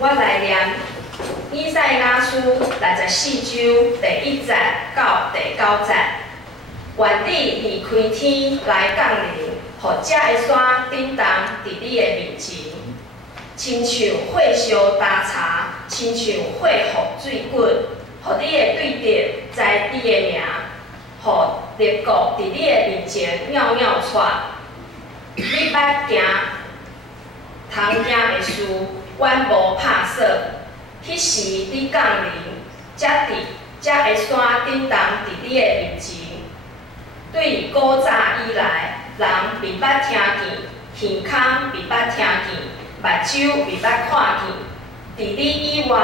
我来念以赛亚书64章第1节到第9节。愿你离开天来降临，互这个山震动伫你的面前，亲像火烧焦柴，亲像火覆水滚，互你的对敌知你的名，互列国伫你的面前袅袅窜。你捌行通行的事，阮无拍算。迄时你降临，这个山震动伫你的面前。对古早以来，人未捌听见，耳孔未捌听见，目睭未捌看见。伫你以外，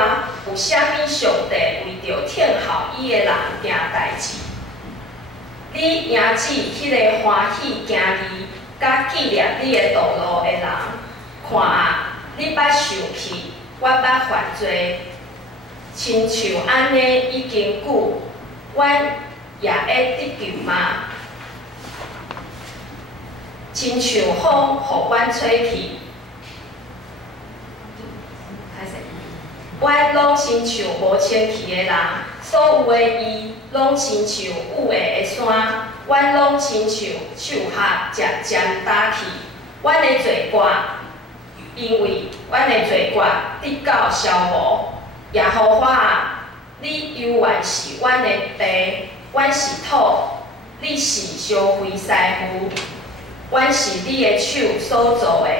有啥物上帝为着听候伊的人行代志？你迎指迄个欢喜行义，甲纪念你的道路的人，看啊，你捌受气，我捌犯罪，亲像安尼已经久，阮也会得救吗？亲像风，互阮吹去。阮拢亲像无清气的人，所有的伊拢亲像有诶的山，阮拢亲像树壳渐渐打去。阮的罪过，因为阮的罪过得到消无。耶和华啊，你犹原是阮的地，阮是土，你是烧毁师傅。阮是你的手所做的，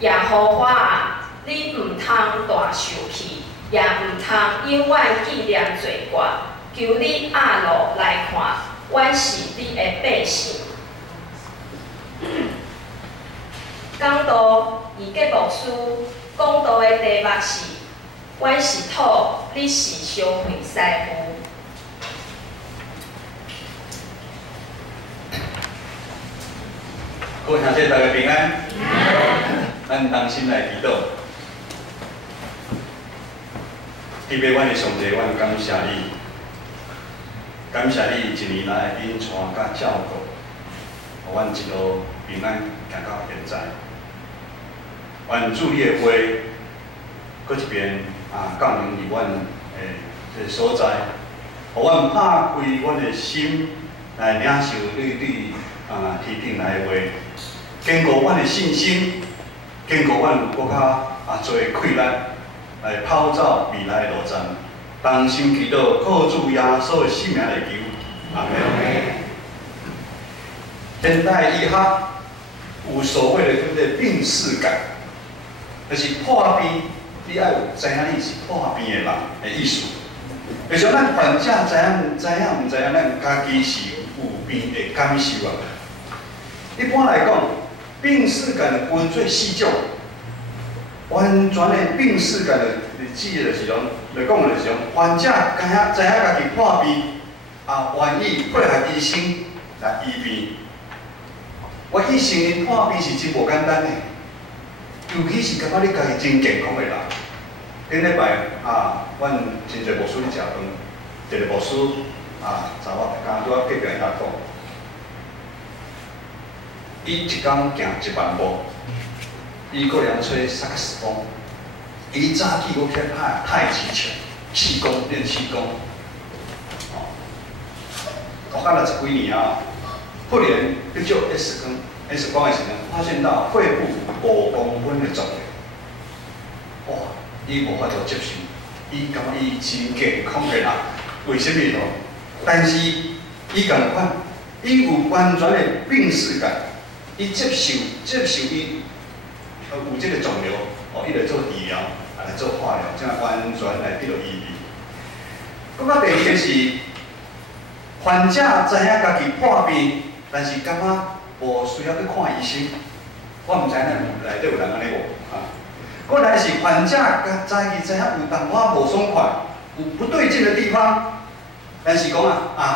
耶和华啊，你毋通大受气，也毋通永远纪念罪过。求你压落来看，阮是你的百姓。讲道以吉牧师讲道的题目是：阮是土，你是烧毁师傅。各位兄弟，大家平安。咱同心来祈祷。特别阮的上帝，阮感谢你，感谢你一年来引带甲照顾，互阮一路平安行到现在。愿主你的话，搁一遍降临伫阮的这所在，互阮拍开阮的心，来领受你天顶来的话。坚固阮的信心，坚固阮搁较多气力来跑走未来的路站。同心祈祷，靠主耶稣的性命来求，阿门。现代医学有所谓的叫做病视感，就是破病，你爱有知影你是破病的人的意思。就像咱患者知影毋知影，咱家己是有病的感受啊。一般来讲，病视感分做4种，完全的病视感的指的就是讲，来讲的就是讲，患者知影家己破病，愿意配合医生来医病。我医生因破病是真无简单的，尤其是感觉你家己真健康的人。顶礼拜阮真侪牧师去食饭，一个牧师查某刚拄隔壁遐讲。伊一工行1万步，伊个人吹萨克斯风，伊早起搁去太极拳、气功练气功，我干了10几年啊，忽然去做 X 光的时阵，发现到肺部5公分的肿瘤，哇！伊无法度接受，伊感觉伊真健康的人，为什么咯？但是伊共款，伊有完全的病视感。伊接受伊有这个肿瘤，伊来做治疗，来做化疗，这样完全来得到医治。搁较第二个是，患者知影家己破病，但是感觉无需要去看医生。我毋知影内底有人安尼无搁来是患者知影有淡薄无爽快，有不对劲的地方，但是讲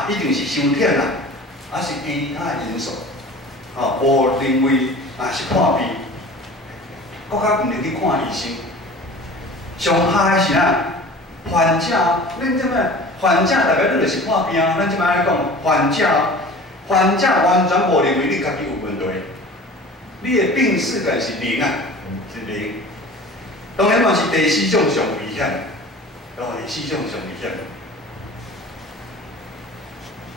一定是伤忝啦，是其他因素。无认为是破病，搁较毋能去看医生。上害的是患者，恁即摆患者大概你就是破病咱即摆来讲，患者完全无认为你家己有问题，你的病视感是零是零。当然，嘛是第四种上危险，第四种上危险。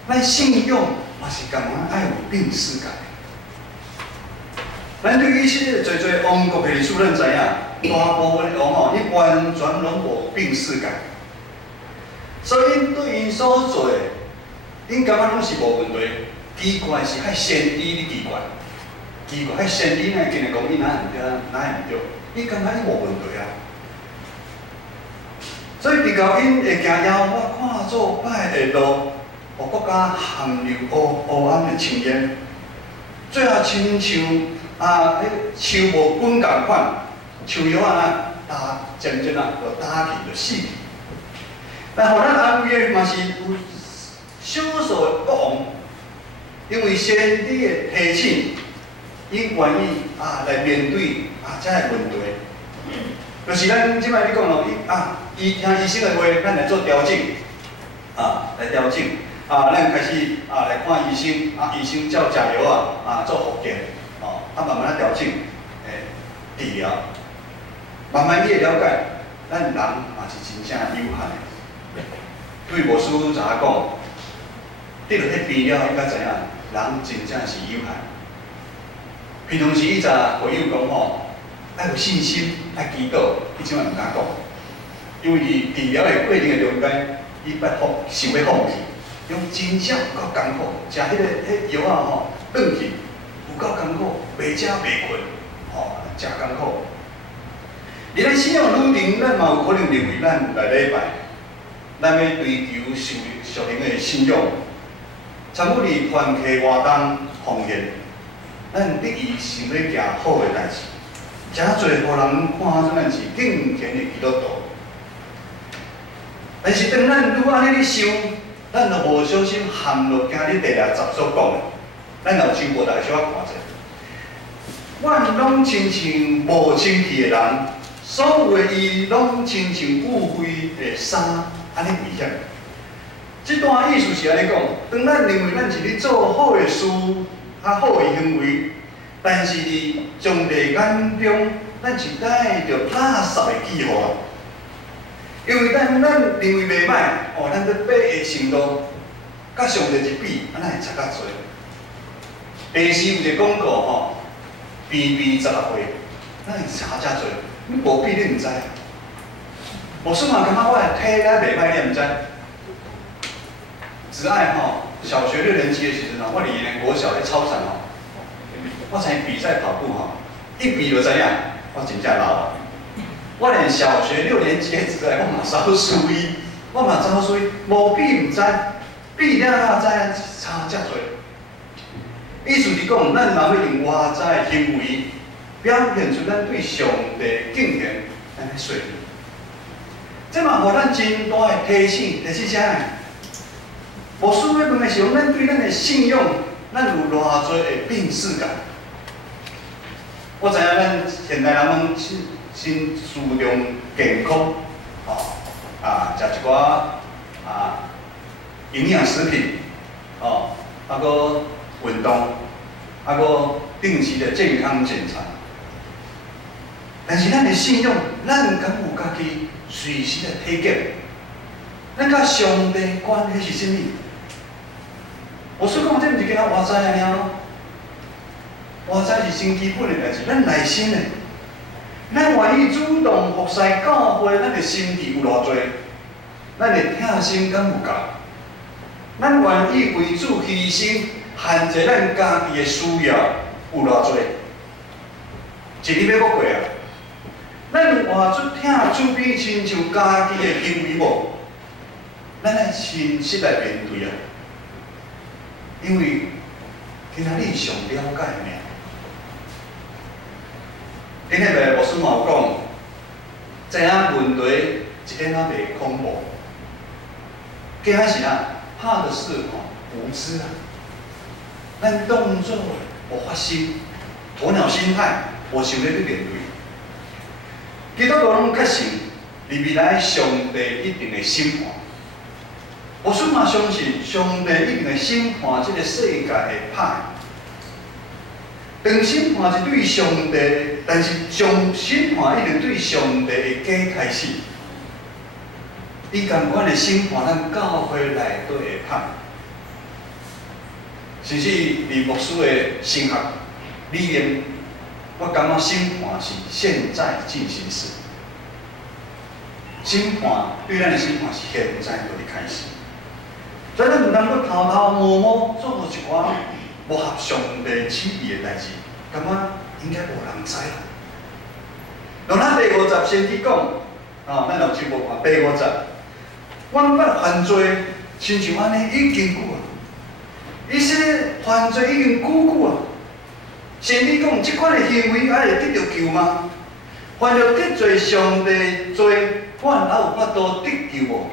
咱信用嘛是共款爱有病耻感。咱对于些侪王国的历史，咱知影，大部分的王吼，伊完全拢无病耻感，所以因对因所做的，因感觉拢是无问题。奇怪是迄先知你奇怪，迄先知呢，今日讲伊哪会毋对，哪会毋对，伊感觉伊无问题啊。所以比较因会行妖我看做歹的路，互国家陷入黑暗的深渊，最后亲像迄树无滚共款，树叶啊渐渐就打去就死去。但互咱安慰的嘛是有少数的国王，因为先知的提醒，伊愿意来面对这个问题。就是咱即摆你讲咯，伊听医生的话，咱来做调整，来调整，咱开始来看医生，医生照食药做复健，慢慢啊调整，治疗，慢慢你会了解，咱人嘛是真正有限的。对牧师怎讲？得到迄病了，伊才知影，人真正是有限。平常时伊才回应讲吼。爱有信心，爱祈祷，伊怎啊毋敢讲？因为伊治疗的过程的中间，伊想要放弃，用真正有够艰苦，食迄药吼，转去有够艰苦，袂食袂困，真艰苦。伫咱信仰旅程，咱嘛有可能认为咱来礼拜，咱要追求属灵的信仰，参与伫团契活动奉献，咱得以想要行好的代志。真侪互人看做咱是敬虔的基督徒，但是当咱愈安尼咧想，咱就无小心陷入今日第60所讲的，咱有经过大小看者，阮拢亲像无清气的人，所有的伊拢亲像污秽的衫，安尼危险。这段意思是安尼讲，当咱认为咱是咧做好的事，好的行为。但是伫上帝眼中，咱是带着垃圾的记号啊！因为咱认为袂歹，咱要爬的程度，甲上帝一比，咱会差较侪。电视有一个广告BB 16岁，咱会差遮侪，你无比你毋知。我算嘛感觉我的体力袂歹，你毋知？只爱小学6年级的时阵我伫国小的操场我参比赛跑步一比就知影，我真正老啊！我连小学6年级的时代，我嘛走输伊，无比毋知，比了才知差遮侪。意思是讲，咱若要用外在的行为表现出咱对上帝敬虔，咱来说明。这嘛，互咱真大的提醒啥呢？无需要问的是讲，咱对咱的信仰，咱有偌侪的病耻感。我知影咱现代人拢真注重健康，食一寡营养食品，搁运动，搁定期的健康检查。但是咱的信仰，咱敢有家己随时的体检？咱甲上帝关系是甚物？我所讲这毋是叫外在的尔。外在是真基本的代志，咱内心的，咱愿意主动服侍教会，咱的心志有偌济，咱的疼心敢有够？咱愿意为主牺牲，限制咱家己的需要有偌济？一日要过过啊！咱活出疼主边亲像家己的行为无？咱来真实来面对啊！因为今仔日上了解命。今日的牧师嘛有讲，知影问题一点仔袂恐怖，惊是怕的是无知啊。咱当作无发生，鸵鸟心态，无想要去面对。基督徒拢确信，伫未来上帝一定会审判。牧师嘛相信，上帝一定会审判这个世界的歹。当审判是对上帝但是从审判一直对上帝的假开始，伊共款的审判咱教会内底的歹，甚至伫牧师的神学理念，我感觉审判是现在进行时。审判对咱的审判是现在就伫开始，所以咱唔通阁偷偷摸摸做一寡无合上帝旨意的代志，感觉应该无人知啦。像咱第50先去讲，咱有节目看第50，阮捌犯罪，亲像安尼已经久啊。伊说犯罪已经久啊，先去讲即款的行为，爱会得到救吗？犯着得罪上帝罪，阮还有法度得救无？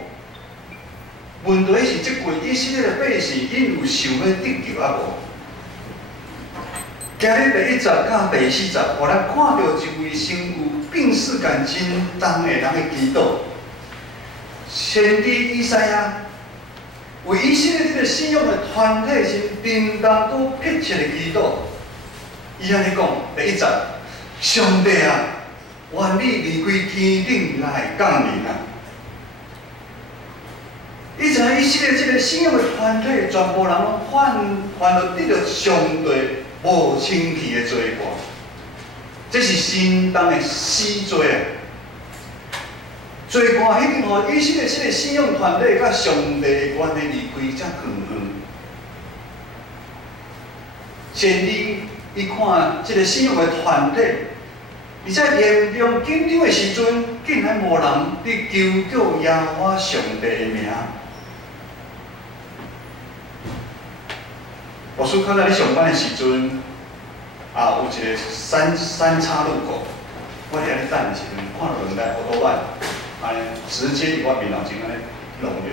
问题是即位以色列的百姓，因有想要得救啊无？今日第10甲第40，互咱看到一位身有病逝感真重的人的祈祷。先知以赛亚为以色列这个信仰的团体是平淡搁迫切的祈祷。伊安尼讲，第10，上帝啊，愿你离开天顶来降临啊！以前以色列这个信仰的团体，全部人拢犯了得到上帝无清气的罪过，这是相当的死罪啊！罪过迄定互以色列这个信仰团体甲上帝的关系离开遮远远。先知伊看这个信仰的团体，而且严重紧张的时阵，竟然无人伫求叫耶和华上帝的名。牧师较早咧上班的时阵，有一个三岔路口，我伫遐咧等的时阵，看到两台乌托邦，安尼直接伫我面头前安尼弄着。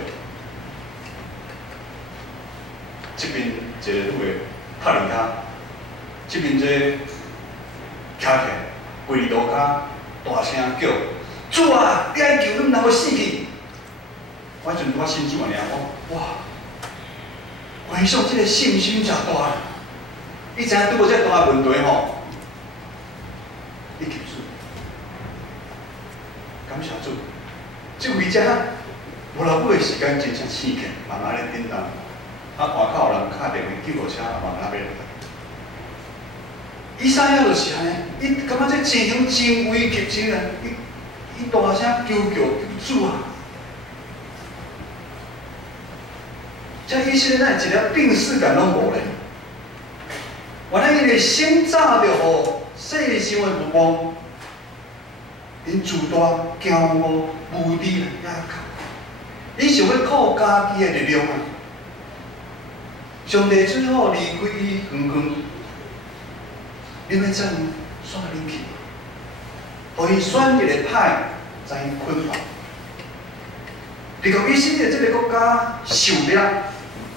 这边一个女的拍二骹，这边这徛起来，跪伫路骹，大声叫：“主啊，你爱救恁，哪会死去？”我迄阵我心主安尼啊，哇！回想这个信心真大，伊知影拄过这大问题吼，你求主，感谢主。这位遮无老母的时间真正醒起，慢慢咧叮当。外口有人敲电话救护车，慢慢要来。伊啥样就是安尼，伊感觉这情形真危急真啊！伊大声求主啊！这以色列咱一粒病耻感拢无咧，原来因为先早着互世上的目光，因自大、骄傲、无知来压靠，伊想要靠家己的力量啊！上帝最好离开伊远远，恁要怎样煞恁去？互伊选择的歹，将伊捆绑。如果以色列这个国家受了。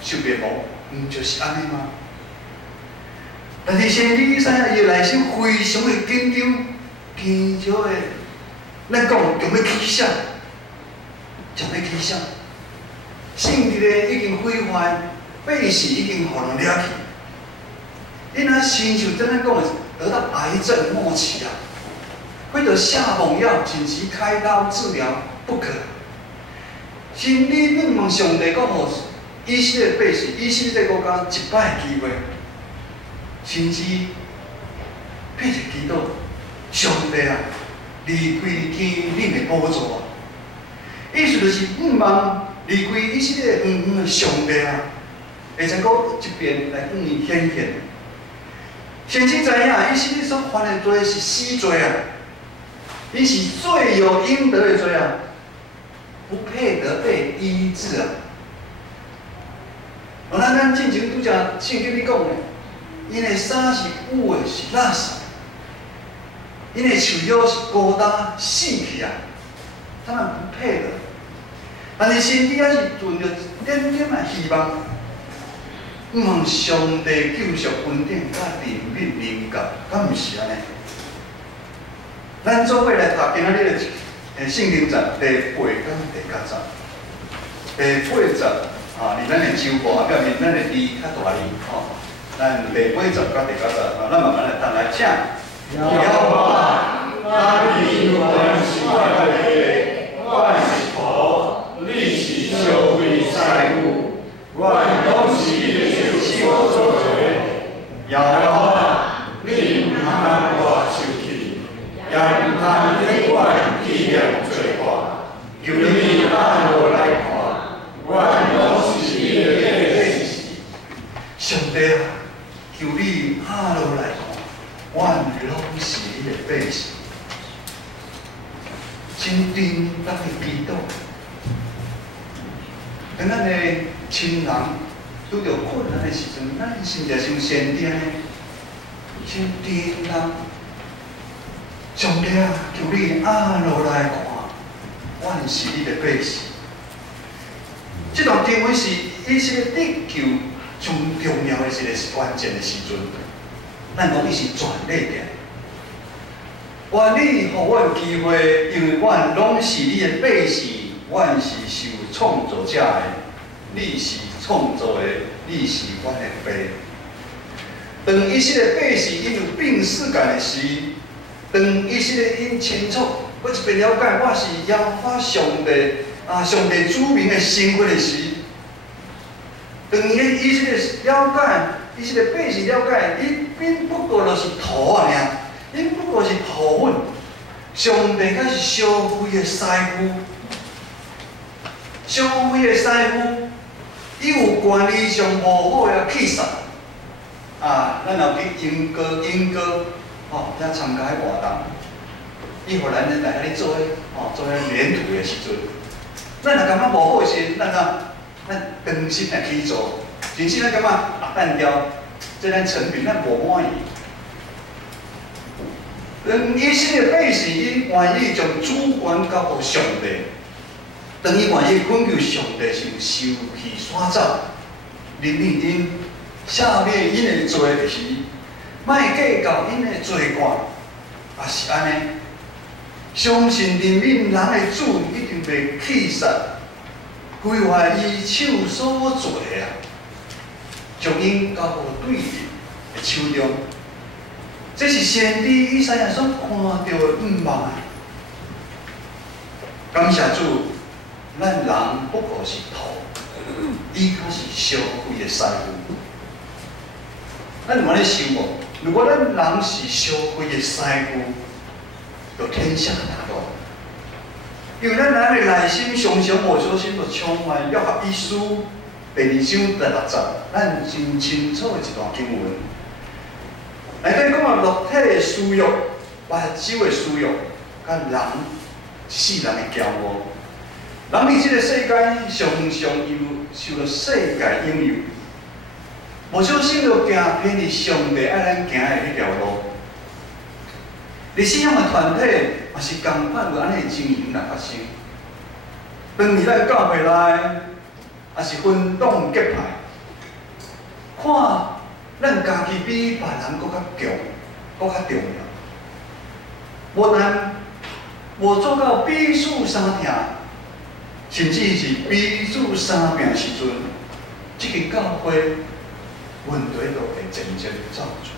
受灭亡，毋就是安尼吗？但是先知以赛亚伊内心非常的紧张，坚少的，咱讲强要起啥？强要起啥？圣地咧已经毁坏，百姓已经互人掠去，因若身受怎样讲的，得到癌症末期啊，或者下猛药，紧急开刀治疗不可。先知问问上帝，讲互以色列百姓，以色列这个国家一摆机会，甚至迫切祈祷，上帝啊，离开天恁的宝座啊！意思就是毋望离开以色列远远的上帝啊，会再搁一遍来向伊显现。先知知影，以色列所犯的罪是死罪啊，伊是罪有应得的罪啊，不配得被医治啊。咱进前拄则圣经里讲的，因的衫是污的，是垃圾；因的树叶是孤单死去啊，他们不配的。但是先知也是存着一点点的希望，毋望上帝救赎恩典甲怜悯临到，敢毋是安尼？咱做伙来读今仔日的圣经集第8跟第9集，第8集。伫咱的周报啊，表面咱的字较大字吼，咱第8集甲第9集，咱慢慢来读来请要话，那你原是我的，我是土，你是社会师傅，我拢是你所做的。要话，你唔通我生气，也唔通你我纪念做话，求你按落来看，我拢是你的百姓。上帝啊，求你下落来看，阮拢是你的百姓。真正当会祈祷，当咱的亲人拄着困难的时阵，咱心就像先天的，真正当上帝啊，求你下落来看，阮是你的百姓。这段经文是以色列得救上重要的一个关键的时阵，咱讲伊是全力的。愿你互阮机会，因为阮拢是你的百姓，阮是受创造者的，你是创造的，你是阮的爸。当以色列百姓因有病世界的时，当以色列因清楚，我一边了解我是耶和华上帝上帝子民的身份的时，当以色列了解，以色列百姓了解，伊并不过就是土啊尔。因不过是土粉，上帝才是烧灰的师傅。烧灰的师傅，伊有管理上无好的气势。咱后去英歌，遐参加迄活动，伊互咱来遐做做迄粘土的时阵，咱若感觉无好的时，咱当心来去做，甚至咱感觉单调，即咱成品咱无满意。当以色列百姓伊愿意将主权交予上帝，当伊愿意恳求上帝是收去山走，怜悯因，赦免因的罪的时，莫计较因的罪过，也是安尼。相信怜悯人的主一定袂气杀，毁坏伊手所做的啊，将因交予对敌的手中。这是先知以赛亚所看到的愿望。感谢主，咱人不过是土，伊却是烧灰的师傅。咱有安尼想无？如果咱人是烧灰的师傅，就天下大乱。因为咱人的内心常常无小心，就充满约翰一书第2章第6节，咱真清楚的一段经文。内底讲啊，肉体的私欲、目睭的私欲，甲人一世人的骄傲。人伫即个世界，常常受到世界引诱，无小心就行偏离上帝爱咱行的迄条路。伫信仰的团体也是共款有安尼情形来发生。当伫咱教会内，也是分党结派，看。咱家己比别人搁较强，搁较重要。无做到彼此相听，甚至是彼此相拼时阵，即个教会问题就会渐渐造出。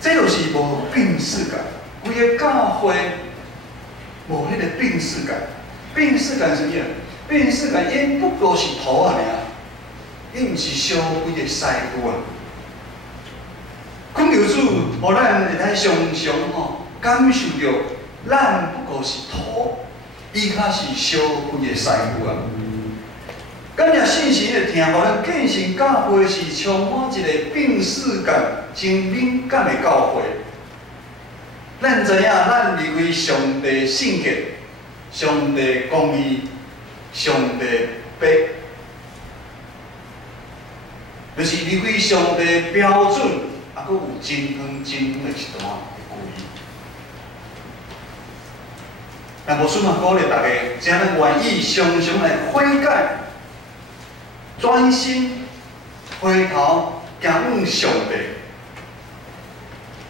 这就是无病视感，规个教会无迄个病视感。病视感是啥？病视感因不过是土啊尔。伊毋是烧灰的师傅啊！恳求主，互咱会当常常感受到，咱不过是土，伊却是烧灰的师傅啊！感谢信神的听，互咱见证教会是充满一个病视感、真敏感的教会。咱知影，咱离开上帝圣洁、上帝公义、上帝白。就是离开上帝标准，还佫有真远的一段距离。但无顺嘛，鼓励大家，请咱愿意常常来悔改、专心、回头行向上帝。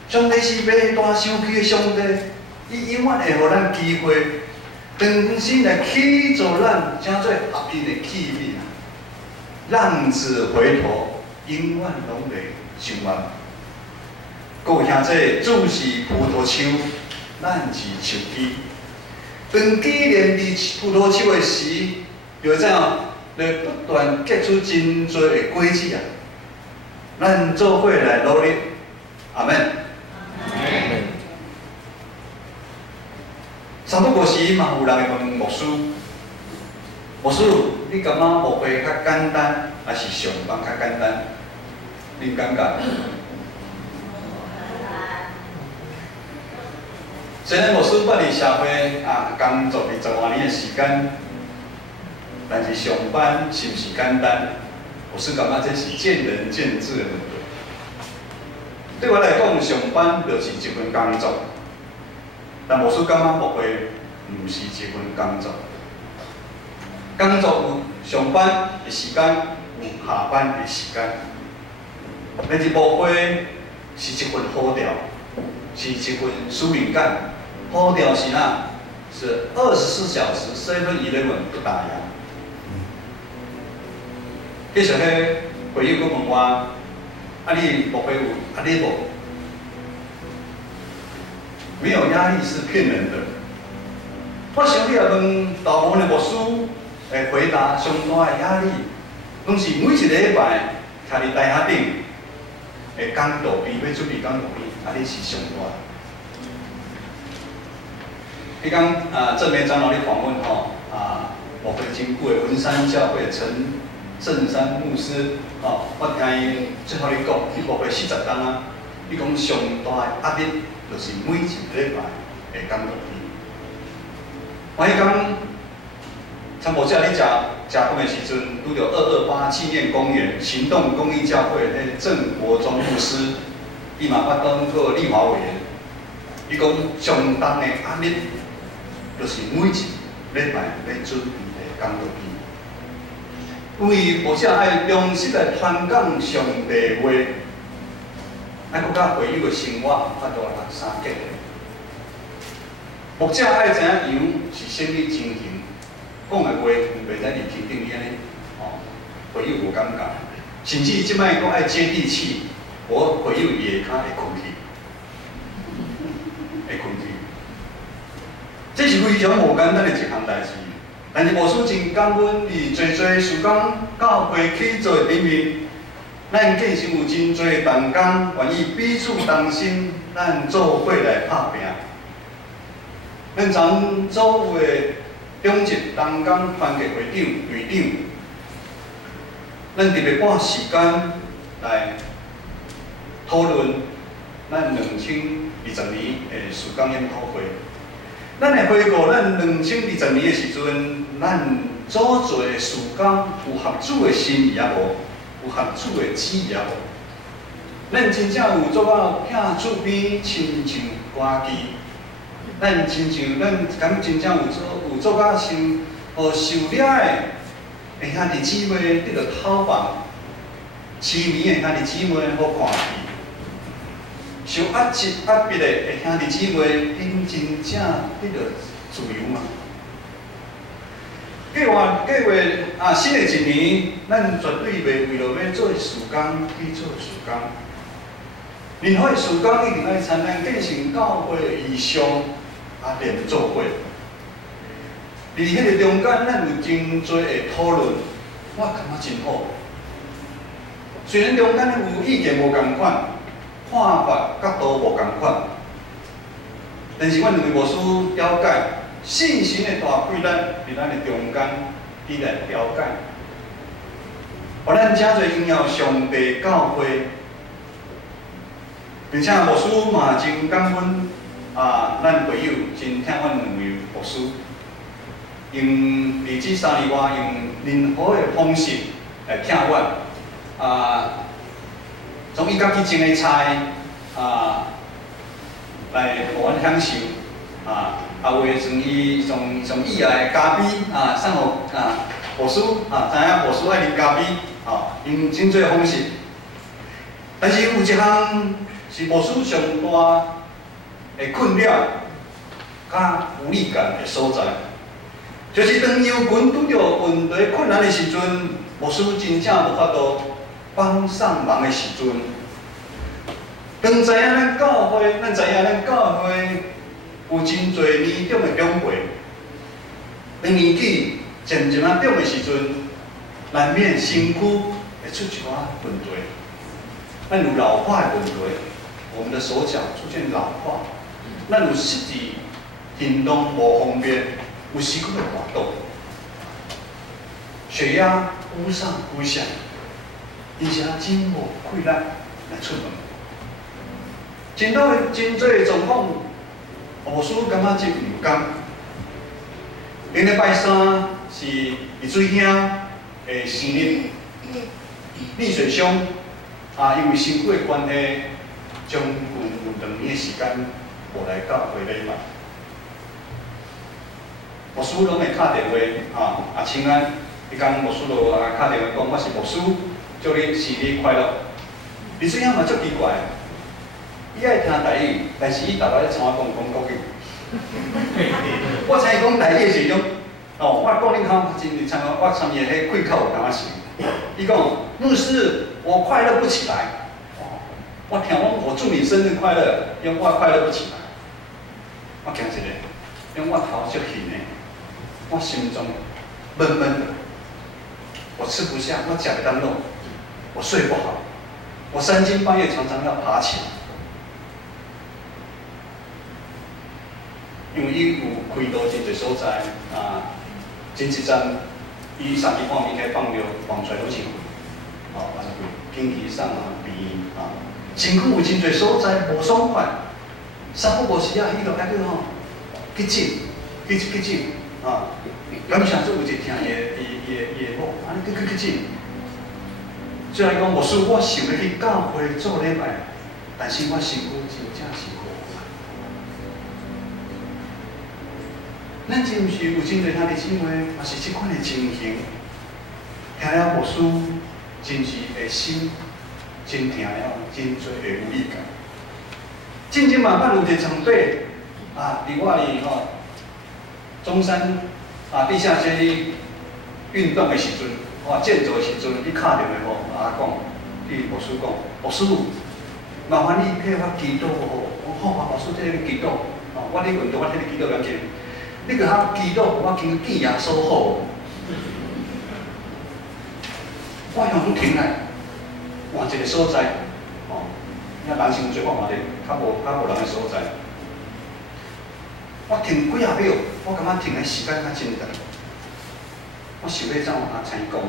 上帝是要大生气的上帝，伊永远会互咱机会，重新来起造咱，称做合一的器皿，浪子回头。永远拢袂想完。各位兄弟，主是葡萄树，咱是树枝。当纪念伫葡萄树的时，就会怎样？就不断结出真多的果子啊！咱做伙来努力，阿门。三不五时嘛，有人会问牧师：牧师，你感觉牧会较简单，还是上班较简单？恁感觉？虽然牧师捌伫社会工作20多年的时间，但是上班是毋是简单？牧师感觉这是见仁见智的问题。对我来讲，上班就是一份工作，但牧师感觉牧会毋是一份工作。工作有上班的时间，有下班的时间，但是牧会是一份好调，是一份使命感。好调是哪？是24小时7-11不打烊。继续迄会友佫问我，你牧会有压力无？没有压力是骗人的。我想你也问大部分的牧师，会回答上大的压力，拢是每一个礼拜徛伫台下顶，会讲道篇，要准备讲道篇，压力是上大。迄讲正面长老咧访问吼，牧会真久的文山教会陈正山牧师，我听伊最后咧讲，伊牧会40天啊，伊讲上大压力就是每一个礼拜会讲道篇。我迄讲参谋者咧食饭的时阵，拄着228纪念公园行动公益教会迄郑国忠牧师，伊嘛捌当过立法委员，伊讲上重的压力。就是每一礼拜要准备的讲道篇，因为牧者爱忠实来传讲上帝话，爱搁甲会友的生活法度来相结合。牧者爱知影样是生理情形，讲的话袂使离天顶安尼，会友无感觉，甚至即摆搁爱接地气，我会友夜骹会困去，会困去。这是非常无简单的一项代志，但是牧师真感恩，伫侪侪事工教会起做的人民，咱建成有真侪同工愿意彼此同心，咱做伙来打拼。咱从所有的中职同工团结会长、队长，咱特别拨时间来讨论咱2020年的事工研讨会。咱会回顾咱2020年的时阵，咱做做的事工有合主的心意也无，有合主的旨意也无。咱真正有做到摒厝边亲像歌姬，咱真正有做到像受掠的兄弟姊妹得到讨房，痴迷的兄弟姊妹好看戏。受压迫的兄弟姊妹，因真正得到自由嘛？计划新的一年，咱绝对袂为了要做事工去做事工。任何的事工一定爱参咱建成教会的意向，连做伙。伫迄个中间，咱有真多的讨论，我感觉真好。虽然中间有意见无共款。看法角度无共款，但是阮两位牧师了解信心的大贵咱伫咱的中间，伊来了解，互咱真侪荣耀上帝教会，并且牧师嘛真感恩咱会友真听阮两位牧师，用伫这3年外用任何的方式来听阮从伊家己种的菜来互阮享受后尾从伊从意爱的咖啡送互牧师知影牧师爱啉咖啡用真侪方式，但是有一项是牧师上大的困扰甲无力感的所在，就是当羊群拄着问题困难的时阵，牧师真正无法度帮上忙的时阵，当知影咱教会，咱知影咱教会有真侪年长的长辈，当年纪渐渐长的时阵，难免身躯会出一寡问题。咱有老化的问题，我们的手脚出现老化，咱有失智、行动无方便，有时佫会滑倒，血压忽上忽下，而且真无气力来出门。真多的状况，护士感觉真唔甘。顶礼拜三是丽水兄的生日，丽水兄因为身躯的关系，将近有2年的时间无来教会礼拜。牧师拢会打电话请安，伊讲牧师就打电话讲，我是牧师，祝你生日快乐。丽水兄嘛足奇怪。伊爱听台语，但是伊逐摆咧像我讲国语。我请伊讲台语的时阵，我讲恁口真像我参伊迄开口有感觉是。伊讲牧师，我快乐不起来。我听我祝你生日快乐，因为我快乐不起来。我惊一个，因为我头足晕的，我心中闷闷的，我吃不下，我食袂当肉，我睡不好，我3更半夜常常要爬起来。因为伊有开到真侪所在前一站伊3更半暝起放尿，放出来都是血，还是血，经期上鼻身躯有真侪所在无爽快，三不五时伊就爱去去诊感谢主有一听伊的某，去诊。虽然讲牧师，我想要去教会做礼拜，但是我身躯真正是无。咱是毋是有真侪兄弟姊妹，也是即款的情形？听了牧师，真是会心真听了，真侪会有理解。渐渐慢慢有一个长辈伫我哩中山地下街哩运动的时阵，健走的时阵，伊敲电话我讲，对牧师讲，牧师，麻烦你替我祈祷好，我好，牧师替你祈祷，我咧运动，我替你祈祷了解。你个遐祈祷，我经见耶稣好。我向停来，换一个所在，因人伤济，我嘛咧较无人的所在。我停几下秒，我感觉停的时间较真长。我想要怎参与讲话，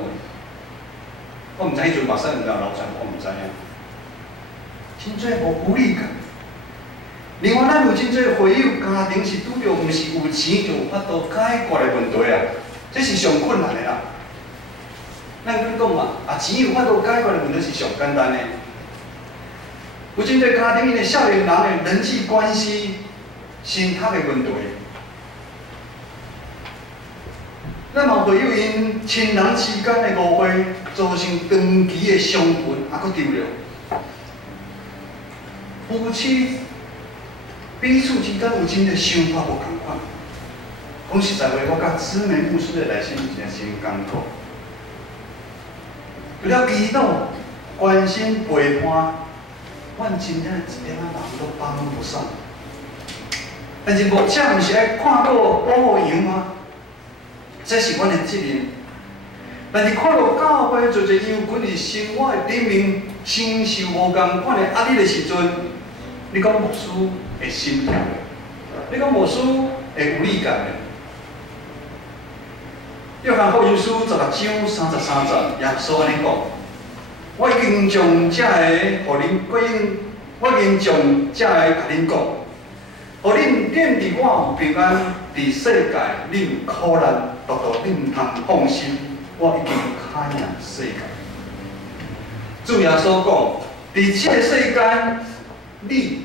我毋知迄阵目屎有流出来，我毋知影。真侪无理感。另外，咱有真侪会友家庭是拄着，毋是有钱就有法度解决的问题这是上困难的啦。咱讲钱有法度解决的问题是上简单的。有真侪家庭因的少年人的人际关系、心态的问题，咱嘛会友因亲人之间的误会，造成长期的伤痕，佫丢了。夫妻彼此之间有真侪想法无同款。讲实在话，我甲姊妹牧师的内心真真艰苦。除了祈祷、关心、陪伴，阮真正一点人都帮不上。但是目前毋是爱看到保护员吗？这是阮的责任。但是看到教会侪侪忧群伫生活的顶面承受无共款的压力的时阵，你讲牧师会心痛的，你讲牧师会有理解的。约翰福音书16章33节，耶稣安尼讲：我已经将这个互恁我已经将这个甲恁讲，互恁伫我有平安，伫世界恁有苦难，独恁通放心，我已经开赢世界。主耶稣讲，伫这个世间，你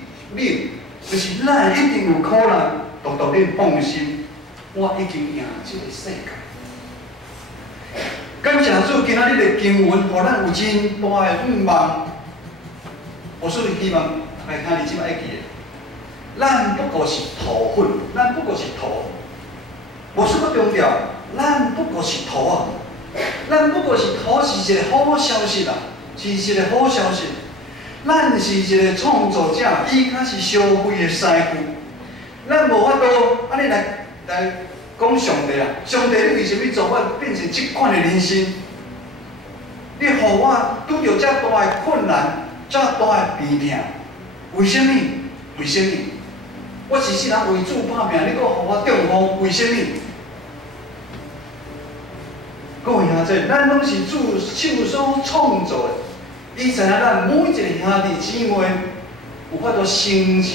就是咱一定有苦难，独恁放心，我已经赢这个世界。感谢主，今仔日的经文，互咱有真大的盼望。我所以希望大家兄弟姊妹爱记的，咱不过是土粉，咱不过是土。我说个重要，咱不过是土啊，咱不过是土是一个好消息啦，是一个好消息。咱是一个创造者，伊才是消费的师傅。咱无法度安尼来讲上帝啊！上帝，你为什么做我变成即款的人生？你互我拄着遮大的困难，遮大的病痛，为什么？为什么？我是世人为主打拼，你搁互我中风，为什么？各位兄弟，咱拢是主手所创造的。伊知影咱每一个兄弟姊妹有法度承受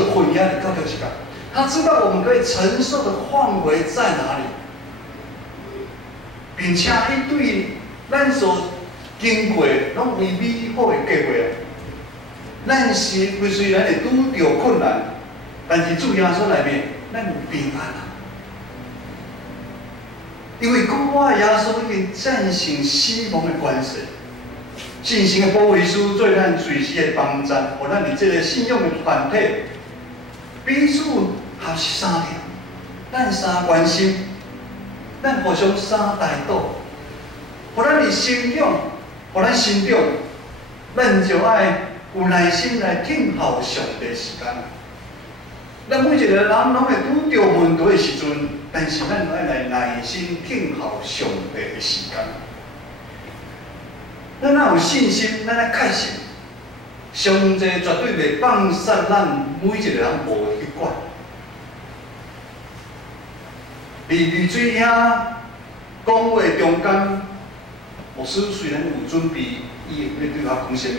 的分压到到一个，他知道我们可以承受的范围在哪里，并且伊对咱所经过拢为美好的计划。咱虽然会拄着困难，但是主耶稣内面，咱有平安啊！因为我耶稣已经战胜死亡的关系，信心的保卫师做咱随时的帮站，互咱伫这个信仰的团体彼此合是三条，咱三关心，咱互相三带导，互咱伫成长，互咱成长，咱就爱有耐心来听候上帝时间。咱每一个人拢会拄着问题的时阵，但是咱爱来耐心听候上帝的时间。咱若有信心，咱爱确信，上帝绝对袂放杀咱每一个人无去管。伫水兄讲话中间，牧师虽然有准备，伊会对我讲啥物？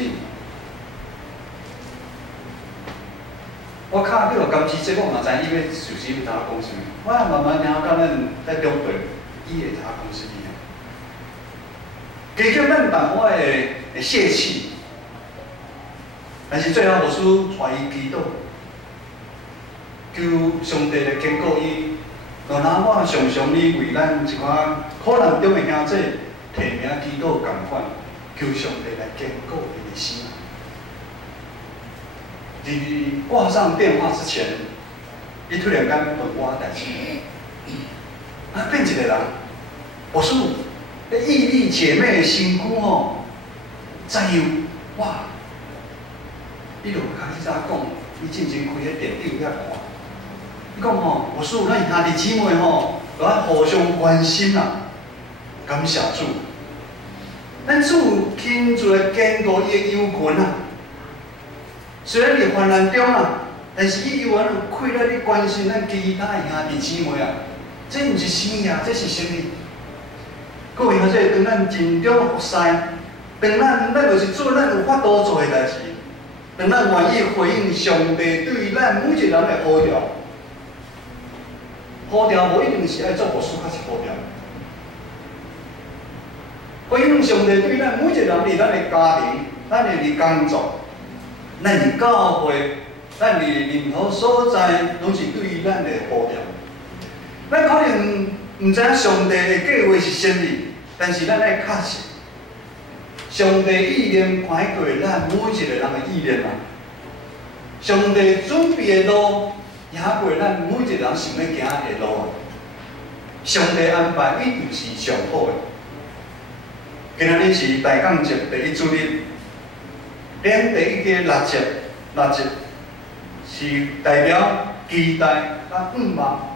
我敲迄个监视节，我嘛知伊要随时要甲我讲啥物。我慢慢听到咱在中辈，伊会甲我讲啥物啊？加叫咱淡薄会泄气，但是最后牧师带伊祈祷，求上帝来坚固伊。若若我常常哩为咱一寡苦难中的兄弟提名祈祷共款，求上帝来坚固伊的心。伫挂上电话之前，伊突然间问我代志，变一个人，牧师，迄义理姐妹的身躯吼，怎样？哇！伊就开始讲，伊进前开迄电表遐看。伊讲吼，牧师，咱兄弟姊妹吼，都爱互相关心啦，感谢主。咱主亲自来坚固伊的忧群啊。虽然伫患难中啊，但是伊犹原有亏了你关心咱其他的兄弟姊妹啊，这毋是生意，这是生意。各位兄弟，当咱尽忠服侍，当咱就是做咱有法度做的代志，当咱愿意回应上帝对咱每一个人的呼召，呼召无一定是爱做牧师，才是呼召。回应上帝对咱每一个人伫咱的家庭、咱的工作。咱是教会，咱是任何所在，拢是对于咱的呼召。咱可能毋知影上帝的计划是啥物，但是咱爱确信，上帝意念宽过咱每一个人的意念啊。上帝准备的路，行过咱每一个人想要行的路啊。上帝安排一定是上好的。今仔日是大降节第一主日。咱第一个6节是代表期待甲盼望，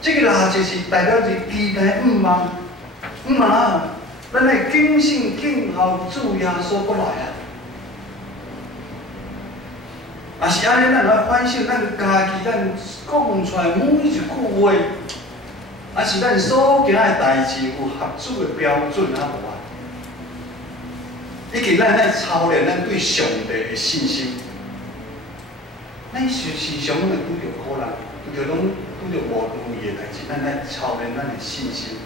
这个6节是代表是期待盼望，盼望啊！咱来谨慎静候主耶稣过来啊！也是安尼，咱来反省咱家己，咱讲出来每一句话，也是咱所行的代志有合主的标准啊无啊？以及咱来操练咱对上帝的信心，咱时常拢会拄着苦难，拄着无如意的代志，咱来操练咱的信心。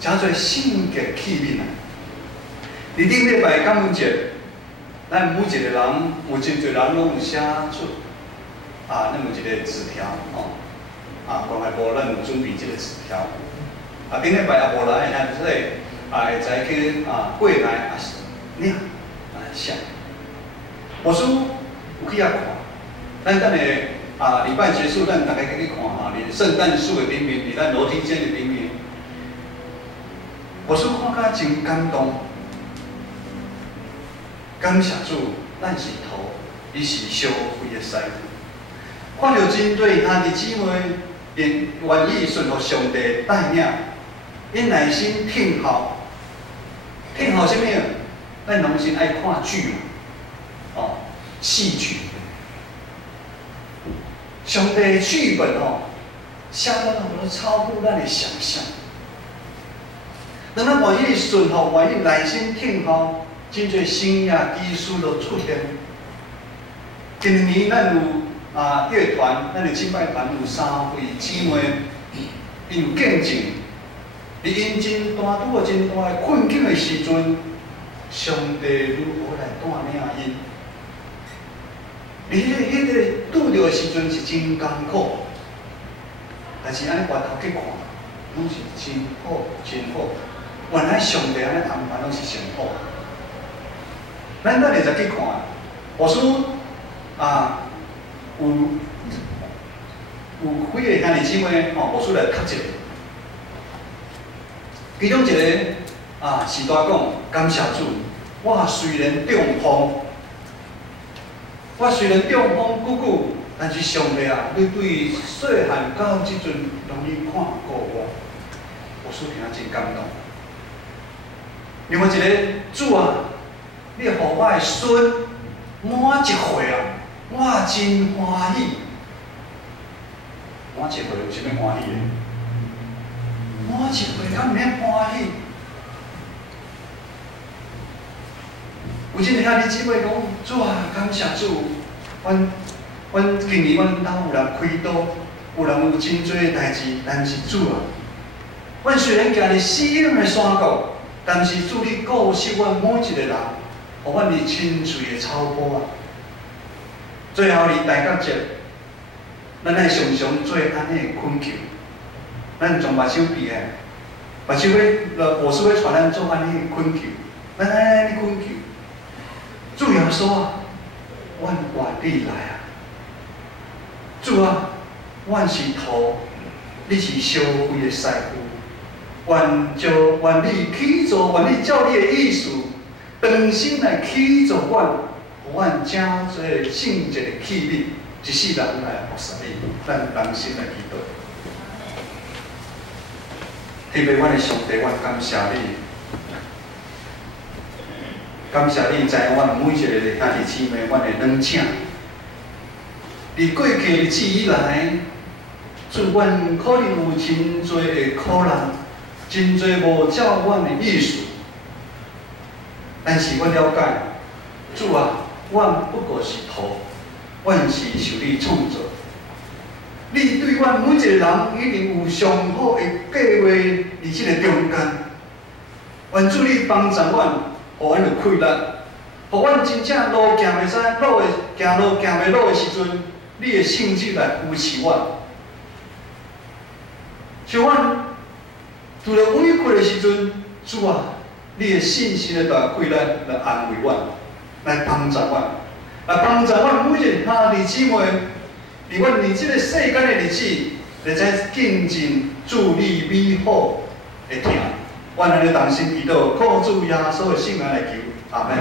诚侪性格器皿啊！伫顶礼拜感恩节，咱每一个人有真侪人拢有写出咱有一个纸条哦，关怀部咱有准备这个纸条，顶礼拜也无来，咱即个。会使去过来领写。牧师有去遐看，咱等下礼拜结束，咱大家去看伫圣诞树的顶面，伫咱楼梯间的顶面。牧师看甲真感动，感谢主，咱是头，伊是烧毁的师傅。看到真多兄弟姊妹愿意顺服上帝带领，因内心听候，听候什么？咱拢是爱看剧嘛，哦，戏剧。上帝的剧本哦，写得都超乎咱的想象。当咱愿意顺服，愿意内心听候，真侪新呀技术都出现。今年咱有乐团，咱的敬拜团有3位姊妹，因有见证，伫因真大拄着真大的困境的时阵，上帝如何来带领因？迄个拄着的时阵是真艰苦，但是安尼回头去看，拢是真好真好。原来上帝安尼安排拢是上好。咱会再去看，我说有几个兄弟姊妹我说来读一下。其中一个是大讲感谢主，我虽然中风久久，但是上帝你对细汉到即阵拢已看顾我，我说听真感动。另外一个主你互我的孙满1岁我真欢喜。满1岁有啥物欢喜的？满1岁敢毋免欢喜？有真兄弟姊妹讲，主感谢主，阮今年阮兜有人开刀，有人有真多的代志，但是主阮虽然行入死荫的山谷，但是主你顾惜阮每一个人，互阮是清水的草坡最后伫大觉节，咱爱常常做安尼的恳求，咱从目睭闭下，目睭我是要传咱做安尼的恳求，咱安尼恳求。主耶稣阮愿你来主阮是土，你是烧毁的师傅，愿你起造，愿你照你的意思，重新来起造阮。阮正做圣洁的器皿，一世人来服侍你，咱同心来祈祷。天父，阮的上帝，阮感谢你，感谢你知影阮每一个兄弟姊妹，阮的软请。伫过去的日子以来，主阮可能有真多的苦难，真多无照阮的意思，但是阮了解，主阮不过是土，阮是受你创造。你对阮每一个人一定有上好的计划，伫即个中间。愿主你帮助阮，互阮有快乐，互阮真正路行袂使路的行路行袂路的时阵，你的圣旨来扶持阮。像阮拄着委屈的时阵，主你的信心的大贵来安慰阮。来帮助阮，来帮助阮每一个兄弟姊妹，伫阮伫即个世间的日子，会使见证主你美好的听。阮安尼同心祈祷，靠主耶稣的圣名来求，阿门。